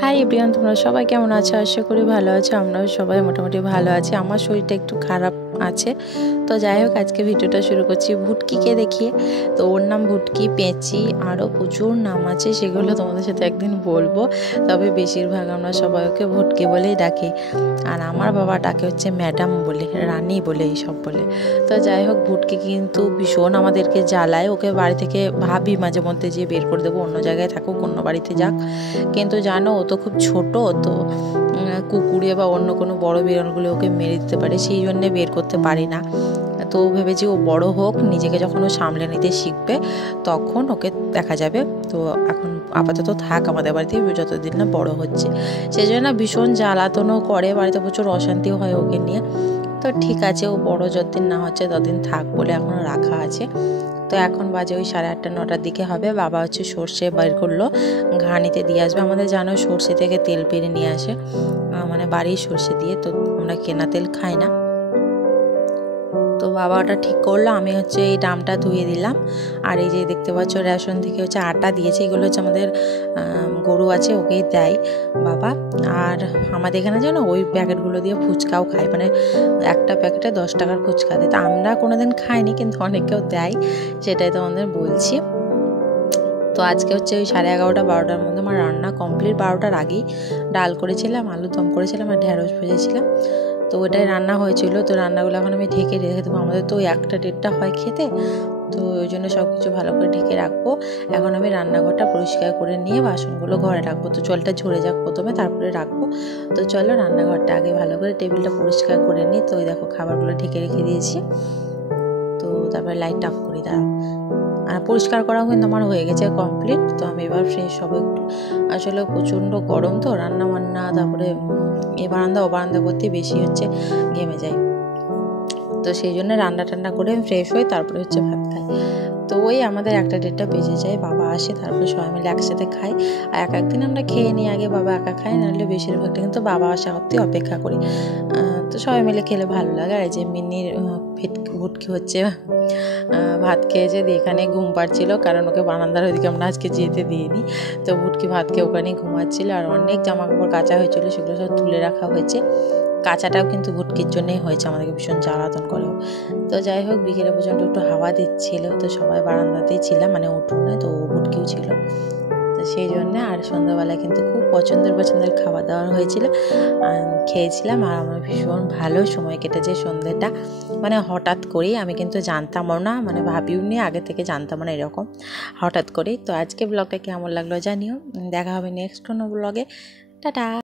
Hi everyone, তোমরা সবাই কেমন আছো? আশা করি ভালো আছো। আমরাও সবাই মোটামুটি ভালো আছি। আমার শরীরটা একটু খারাপ আছে, তো যাই হোক আজকে ভিডিওটা শুরু করছি ভুটকিকে দেখিয়ে। তো ওর নাম ভুটকি, পেঁচি, আরও প্রচুর নাম আছে, সেগুলো তোমাদের সাথে একদিন বলবো। তবে বেশিরভাগ আমরা সবাই ওকে ভুটকি বলেই ডাকি। আর আমার বাবা ডাকে হচ্ছে ম্যাডাম বলে, রানী বলে, এইসব বলে। তো যাই হোক ভুটকি কিন্তু ভীষণ আমাদেরকে জ্বালায়। ওকে বাড়ি থেকে ভাবি মাঝে মধ্যে যে বের করে দেবো, অন্য জায়গায় থাকুক, অন্য বাড়িতে যাক, কিন্তু জানো ও তো খুব ছোট, তো কুকুরে বা অন্য কোনো বড় বিড়ালগুলো ওকে মেরে দিতে পারে, সেই জন্যে বের করতে পারি না। তো ভেবেছি ও বড় হোক, নিজেকে যখন ও সামলে নিতে শিখবে তখন ওকে দেখা যাবে। তো এখন আপাতত থাক আমাদের বাড়িতে যতদিন না বড় হচ্ছে। সেই জন্য ভীষণ জ্বালাতনও করে, বাড়িতে প্রচুর অশান্তিও হয় ওকে নিয়ে। তো ঠিক আছে, ও বড় যতদিন না হচ্ছে ততদিন থাক বলে এখন রাখা আছে। তো এখন বাজে ওই 8:30 9টার দিকে হবে। বাবা হচ্ছে সর্ষে বের করলো, ঘানিতে দিয়ে আসবে। আমাদের জানো সর্ষে থেকে তেল পেরে নিয়ে আসে, মানে বাড়ির সর্ষে দিয়ে, তো আমরা কেনা তেল খাই না। তো বাবা ওটা ঠিক করলো, আমি হচ্ছে এই ডামটা ধুয়ে দিলাম। আর এই যে দেখতে পাচ্ছ রেশন থেকে হচ্ছে আটা দিয়েছে, এগুলো হচ্ছে আমাদের গরু আছে, ওকেই দেয় বাবা। আর আমাদের এখানে যেন ওই প্যাকেটগুলো দিয়ে ফুচকাও খায়, মানে একটা প্যাকেটে 10 টাকার ফুচকা দেয়। তো আমরা কোনোদিন খাইনি, কিন্তু অনেকেও দেয়, সেটাই তোমাদের বলছি। তো আজকে হচ্ছে ওই 11:30 12টার মধ্যে আমার রান্না কমপ্লিট। 12টার আগেই ডাল করেছিলাম, আলু দম করেছিলাম আর ঢেঁড়স ভেজেছিলাম। তো ওটাই রান্না হয়েছিল। তো রান্নাগুলো এখন আমি ঢেকে রেখে দেবো, আমাদের তো ওই 1টা 1:30টা হয় খেতে, তো ওই জন্য সব কিছু ভালো করে ঢেকে রাখবো। এখন আমি রান্নাঘরটা পরিষ্কার করে নিয়ে বাসনগুলো ঘরে রাখবো। তো জলটা ঝরে যাক প্রথমে, তারপরে রাখবো। তো চলো রান্নাঘরটা আগে ভালো করে টেবিলটা পরিষ্কার করে নিই। তো ওই দেখো খাবারগুলো ঢেকে রেখে দিয়েছি। তো তারপরে লাইট অফ করি, দাঁড়াও। আর পরিষ্কার করাও কিন্তু আমার হয়ে গেছে কমপ্লিট। তো আমি এবার ফ্রেশ হবো একটু। আসলে প্রচণ্ড গরম, তো রান্না বান্না তারপরে এ বারান্দা ও বারান্দা করতে বেশি হচ্ছে ঘেমে যায়। তো সেই জন্য রান্না টান্না করে ফ্রেশ হই, তারপরে হচ্ছে ভাত খাই। তো ওই আমাদের 1টা 1:30টা বেজে যায়, বাবা আসে, তারপরে সবাই মিলে একসাথে খাই। আর একদিন আমরা খেয়ে নিই আগে, বাবা একা খাই, নাহলে বেশিরভাগটা কিন্তু বাবা আসা অবধি অপেক্ষা করি। তো সবাই মিলে খেলে ভালো লাগে। আর এই যে মিনির ভুটকি হচ্ছে ভাত খেয়েছে, দিয়ে এখানে ঘুম পাড়ছিল, কারণ ওকে বারান্দার ওইদিকে আমরা আজকে যেতে দিইনি। তো ভুটকি ভাত খেয়ে ওখানেই ঘুমাচ্ছিল। আর অনেক জামা কাপড় কাচা হয়েছিল, সেগুলো সব তুলে রাখা হয়েছে। কাঁচাটাও কিন্তু ভুটকির জন্যই হয়েছে, আমাদেরকে ভীষণ জ্বালাতন করে। তো যাই হোক বিকেলে পর্যন্ত একটু হাওয়া দিচ্ছিল, তো সবাই বারান্দাতেই ছিলাম, মানে উঠোনে, তো ভুটকিও ছিল। তো সেই জন্যে আর সন্ধ্যাবেলায় কিন্তু খুব পছন্দের খাবার দাবার হয়েছিল, খেয়েছিলাম। আর আমার ভীষণ ভালো সময় কেটেছে সন্ধ্যেটা, মানে হঠাৎ করেই। আমি কিন্তু জানতামও না, মানে ভাবিও নি, আগে থেকে জানতাম না এরকম হঠাৎ করেই। তো আজকে ব্লগটা কেমন লাগলো জানিও। দেখা হবে নেক্সট কোনো ব্লগে। টাটা।